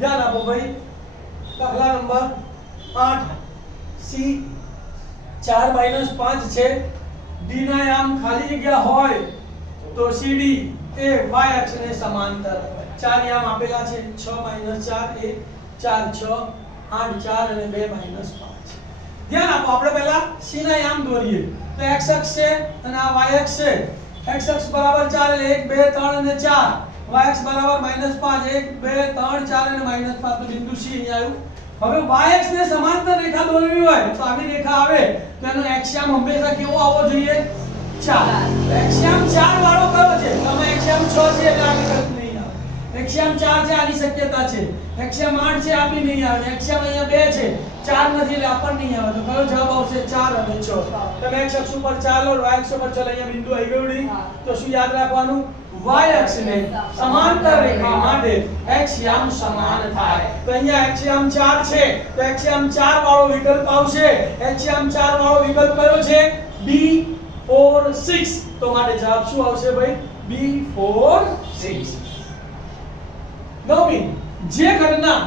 ધ્યાન આપો ભાઈ, દાખલા નંબર 8 સી 4 - 5 છે. ડી ના યામ ખાલી જગ્યા હોય તો સીડી એ y અક્ષ ને સમાંતર હોય. 4 યામ આપેલા છે, 6 - 4 એ 4 6 8 4 અને 2 - 5. ધ્યાન આપો, આપણે પહેલા સી ના યામ દોરીએ તો x અક્ષ છે અને આ y અક્ષ છે. x અક્ષ બરાબર 4 એટલે 1 2 3 અને 4, y અક્ષ બરાબર -5 1 2 3 4 અને -5 તો બિંદુ C અહીંયા આવ્યું. હવે y અક્ષ ને સમાંતર રેખા દોરવી હોય તો આવી રેખા આવે તો એનો એક્સ્યામ હંમેશા કેવો આવવો જોઈએ? 4. એક્સ્યામ 4 વાળો કયો છે? તમે એક્સ્યામ 6 છે એટલે આ વિકલ્પ નહીં આવે. એક્સ્યામ 4 છે આની શક્યતા છે. એક્સ્યામ 8 છે આ બી નહીં આવે. એક્સ્યામ અહીંયા 2 છે, 4 નથી એટલે આ પણ નહીં આવે. તો કયો જવાબ આવશે? 4 અને 6. તમે x અક્ષ ઉપર ચાલો, y અક્ષ ઉપર ચાલો, અહીંયા બિંદુ આવી ગયું નહીં તો શું યાદ રાખવાનું? y અક્ષ ને સમાંતર રેખા માટે એક્સ્યામ સમાન થાય. તો અહીંયા એક્સ્યામ 4 છે તો એક્સ્યામ 4 વાળો વિકલ્પ આવશે. એક્સ્યામ 4 વાળો વિકલ્પ કયો છે? B4 6. તો માટે જવાબ શું આવશે ભાઈ? B4 6. નવમી, જે ઘટના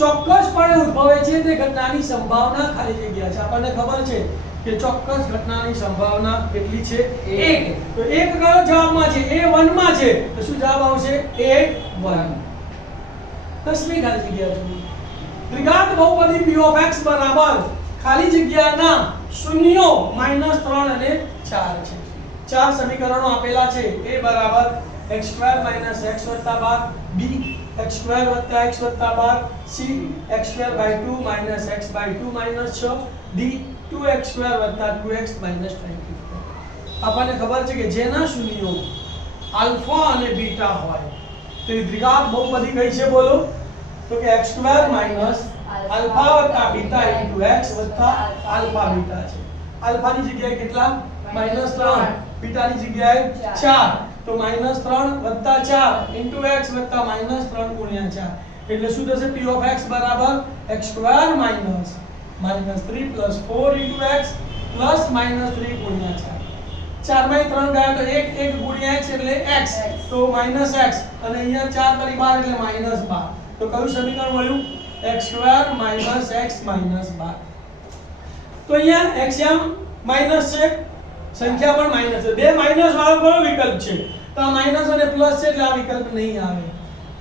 ચોક્કસપણે ઉદ્ભવે છે તે ઘટનાની સંભાવના ખાલી જગ્યા છે. આપણને ખબર છે કે ચોક્કસ ઘટનાની સંભાવના કેટલી છે? 1. તો 1 કયો જવાબમાં છે? A1 માં છે. તો શું જવાબ આવશે? A1. 10મી ખાલી જગ્યા છે. ત્રિઘાત બહુપદી p of x બરાબર ખાલી જગ્યાના શૂન્યો -3 અને 4 છે. 4 સમીકરણો આપેલા છે. A બરાબર x² - x + 12, b x² + x + 12, c x²/2 - x/2 - 6, d 2x² + 2x - 24. આપણને ખબર છે કે જેના શૂન્યો આલ્ફા અને બીટા હોય તો એ દ્વિઘાત બહુપદી કઈ છે? બોલો તો કે x² - alpha + beta * x + alpha beta છે. આલ્ફાની જગ્યાએ કેટલા? -3, બીટાની જગ્યાએ 4. તો -3 + 4 * x + -3 * 4 એટલે શું થશે? p of x બરાબર x² - -3 + 4 * x + -3 * 4. 4 માંથી 3 ગયા તો 1 1 * x એટલે x તો -x અને અહીંયા 4 * 12 એટલે -12. તો કયું સમીકરણ મળ્યું? x² - x - 12. તો અહીંયા એક્સ્યામ માઈનસ છે, સંખ્યા પણ માઈનસ છે. બે માઈનસ વાળો કયો વિકલ્પ છે? તો આ માઈનસ અને પ્લસ છે એટલે આ વિકલ્પ નહીં આવે.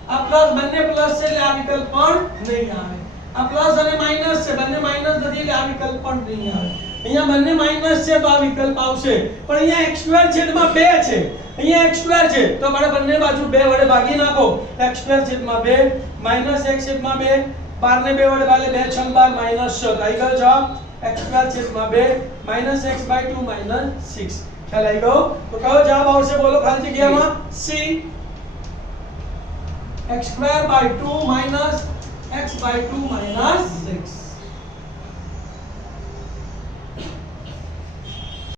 આ પ્લસ બંને પ્લસ છે એટલે આ વિકલ્પ પણ નહીં આવે. આ પ્લસ અને માઈનસ છે, બંને માઈનસ નથી એટલે આ વિકલ્પ પણ નહીં આવે. અહીંયા બંને માઈનસ છે તો આ વિકલ્પ આવશે. પણ અહીંયા x² / 2 છે, અહીંયા x² છે તો આપણે બંને બાજુ 2 વડે ભાગી નાખો. x² / 2 -x / 2 12 ને 2 વડે ભાગે 2 6 12 -6 તો આવી ગયો જવાબ x² / 2 -x/2 -6. ખ્યાલ આવી ગયો? તો કયો જવાબ આવશે બોલો ખાલી જગ્યામાં? C x² / 2 - x/2 - 6.